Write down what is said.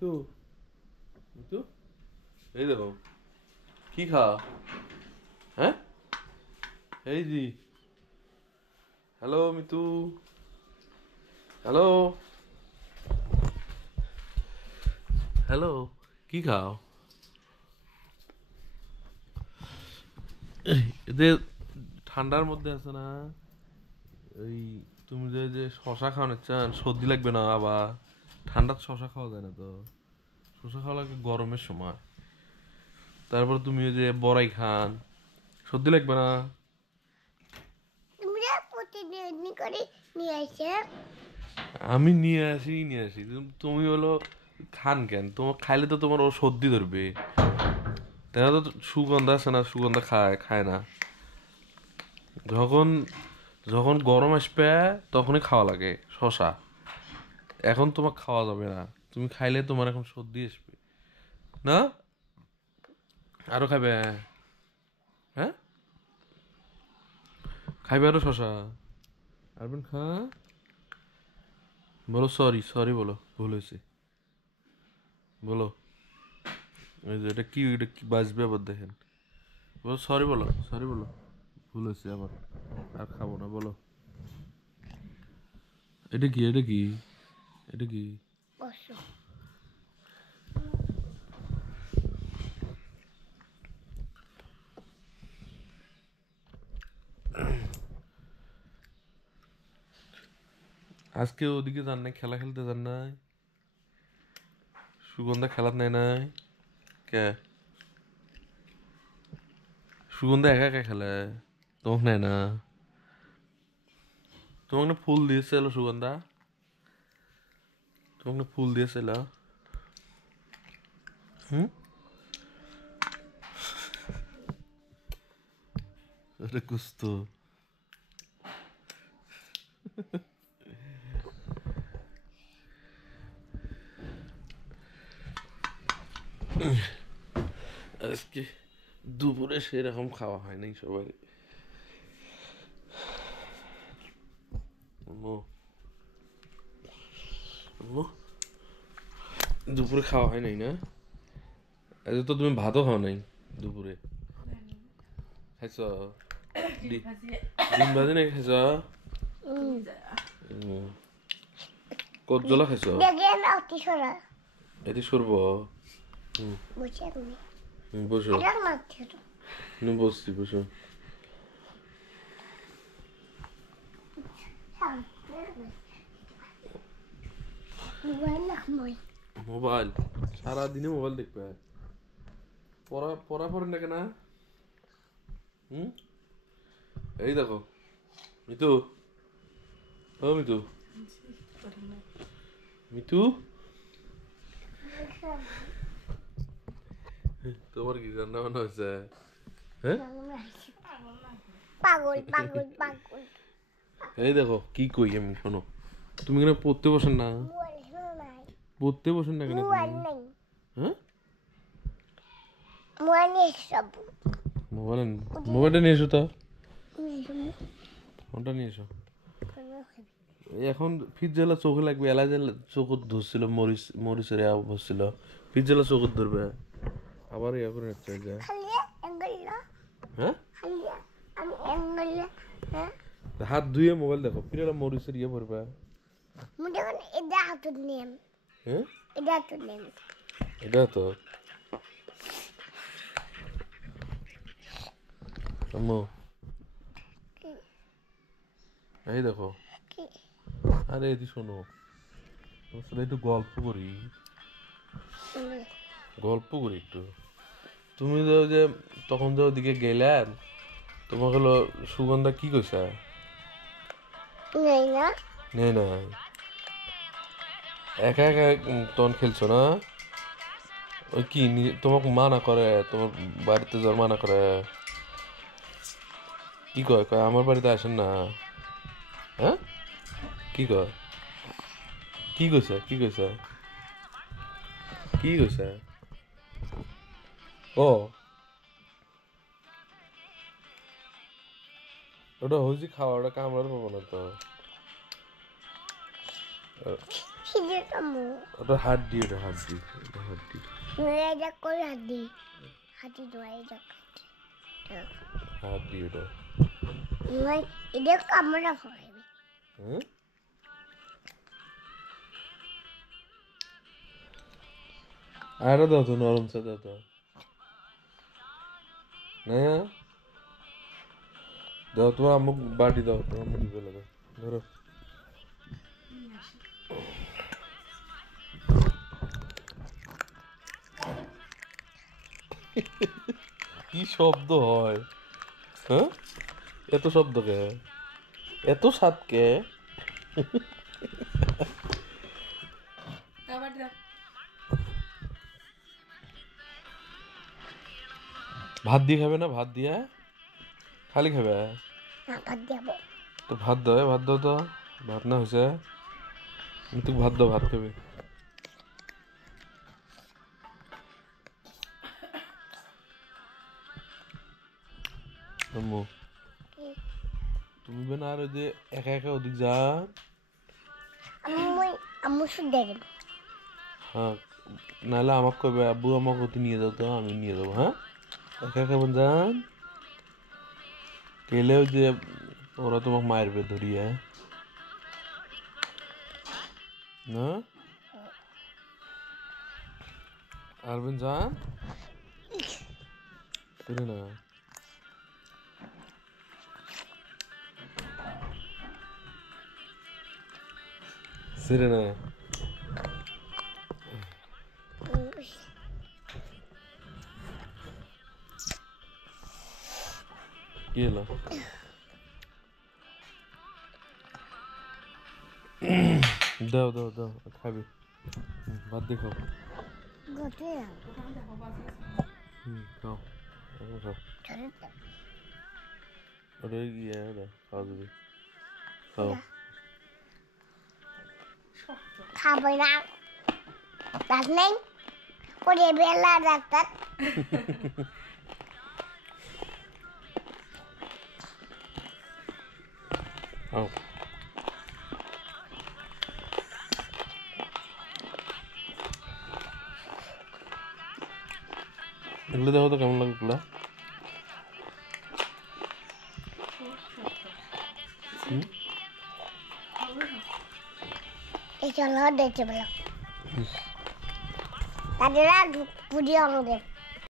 মিতু মিতু এই দেখো কি খাও হ্যাঁ এই জি হ্যালো মিতু হ্যালো হ্যালো কি খাও এদের ঠান্ডার মধ্যে আছে না এই তুমি যে যে শশা খাওয়ানো চান সর্দি লাগবে না আবার ঠান্ডার শশা খাওয়া যায় না তো শশা খাওয়া লাগে গরমের সময় তারপর তুমি ওই যে বড়াই খান সর্দি লাগবে না তোমরা প্রতিদিন করে নিয়ে আসে আমি নিয়ে আসি তুমি হলো খান কেন তোমার খাইলে তো তোমার ও সর্দি ধরবে তাই তো সুগন্ধ আছে না সুগন্ধ খায় খায় না যখন যখন গরম আসবে তখনই খাওয়া লাগে শশা এখন তোমার খাওয়া যাবে না তুমি খাইলে তোমার এখন সর্দি আসবে না আরো খাবে হ্যাঁ খাইবে আরো শশা আরবেন খা বলো সরি সরি বলো ভুল হয়েছে বলো এই যে এটা কি বাজবে আবার দেখেন বলো সরি বলো ভুল হয়েছে আবার আর খাবো না বলো এটা কি এটা কি এটা কি বসো আজকে ওদিকে যান নাই খেলা খেলতে যান নাই সুগন্ধা খেলাত নাই নাই কে সুগন্ধা একা একা খেলে তোমাকে নেয় না তোমাকে না ফুল দিয়েছিল সুগন্ধা তোমাকে না ফুল দিয়েছিল হুম আরে কুস্তো আজকে দুপুরে সেরকম খাওয়া হয় নাই সবাই দুপুরে খাওয়া হয় নাই না আজ তো তুমি ভাতও খাও নাই দুপুরে খাইছ ডিম ভাজি নাকি খাইছ কত জলা খাইছ দেখে না অতি সরা এটি সরব বসে তুমি বসো এটা মারছো বসছি বসো মোবাইল রাখমই মোবাইল সারাদিনে মোবাইল দেখবে পড়া পড়েন না কেনা হুম এই দেখো মিতু ও মিতু মিতু তোমার কি রান্না বান্না হয়েছে হ্যাঁ পাগল পাগল পাগল এই দেখো কি কই আমি শোনো তুমি কেন পড়তে বসেন না মোবাইল নাই পড়তে বসেন না কেন মোবাইল তুমি নাই হ্যাঁ মোবাইল নেই সব মোবাইল মোবাইলটা নিয়ে এসো তো ফোনটা নিয়ে এসো এখন ফিজ্জালা চোখে লাগবে এলাজে চোখ ধরছিল মরিচের বসছিল ফিজ্জালা চোখ ধরবে আবার ইয়া করে নিচ্ছে যে খালি অ্যাঙ্গেল হ্যাঁ খালি আমি অ্যাঙ্গেল হ্যাঁ হাত ধুয়ে মোবাইল দেখো ফিরে মরিচের ইয়ে পড়বে মুই দেখুন এটা হাতত নিম হ্যাঁ এটা হাতত নিম এটা তো আম্মু এই দেখো কি আরে এদি শোনো তোমার সাথে একটু গল্প করি একটু তুমি যে তখন যে ওদিকে গেলেন তোমাকে হলো সুগন্ধা কি কইছে নেই না নেই না একা একা তখন খেলছো না ওই কি তোমাকে মানা করে তোমার বাড়িতে যাওয়ার মানা করে কি কয় কয় আমার বাড়িতে আসেন না হ্যাঁ কি কয় কি কইছে কি কইছে কি কইছে ও ওটা হয়েছে খাওয়া ওটা কামড়ার পাবো না তো সিঁড়িটা মু ওটা হাড্ডি, ওটা হাড্ডি, ওটা হাড্ডি। এটা কই হাড্ডি হাড্ডি দোয়া এটা হাড্ডি ওটা। এটা কামড়া খাওয়াবে। হ্যাঁ? আরে দাও তো নরম চা দাও তো। না দাও, তোমার আম্মু বাটি দাও, তোমার আম্মু দিবে দাও, ধরো। কি শব্দ হয়? হ্যাঁ, এত শব্দ কে? এত স্বাদ কে? ভাত দিয়ে খাবে না? ভাত দিয়ে খালি খাবে? ভাত দেবো। তো ভাত দাও, ভাত দাও তো। ভাত না হয়েছে, তুই ভাত দাও, ভাত খাবে। আম্মু তুমি বেনা আর ওই যে একা একা ওদিক যা। আম্মু শুদ্ধ দেব। হ্যাঁ, নাহলে আমাকে কবে আব্বু আমাকে ওতে নিয়ে যাও তো, আমি নিয়ে যাবো। হ্যাঁ, একা একা বোন যান গেলেও যে ওরা তোমাকে মারবে ধরিয়ে না। আরবেন যান না। Serena. কি হলো? দাও দাও দাও, খাবি? ভাত দিয়ে খাও। খাও, খাও। ওটা গিয়ে খাওয়া যাবে, খাও। খাবো না, দাঁত নেই, পরে বেলা ডাক্তার। খাও। এগুলো দেখো তো কেমন লাগে এগুলা। এই চলো দেখতে পেলাম তাদের পুরি আমাদের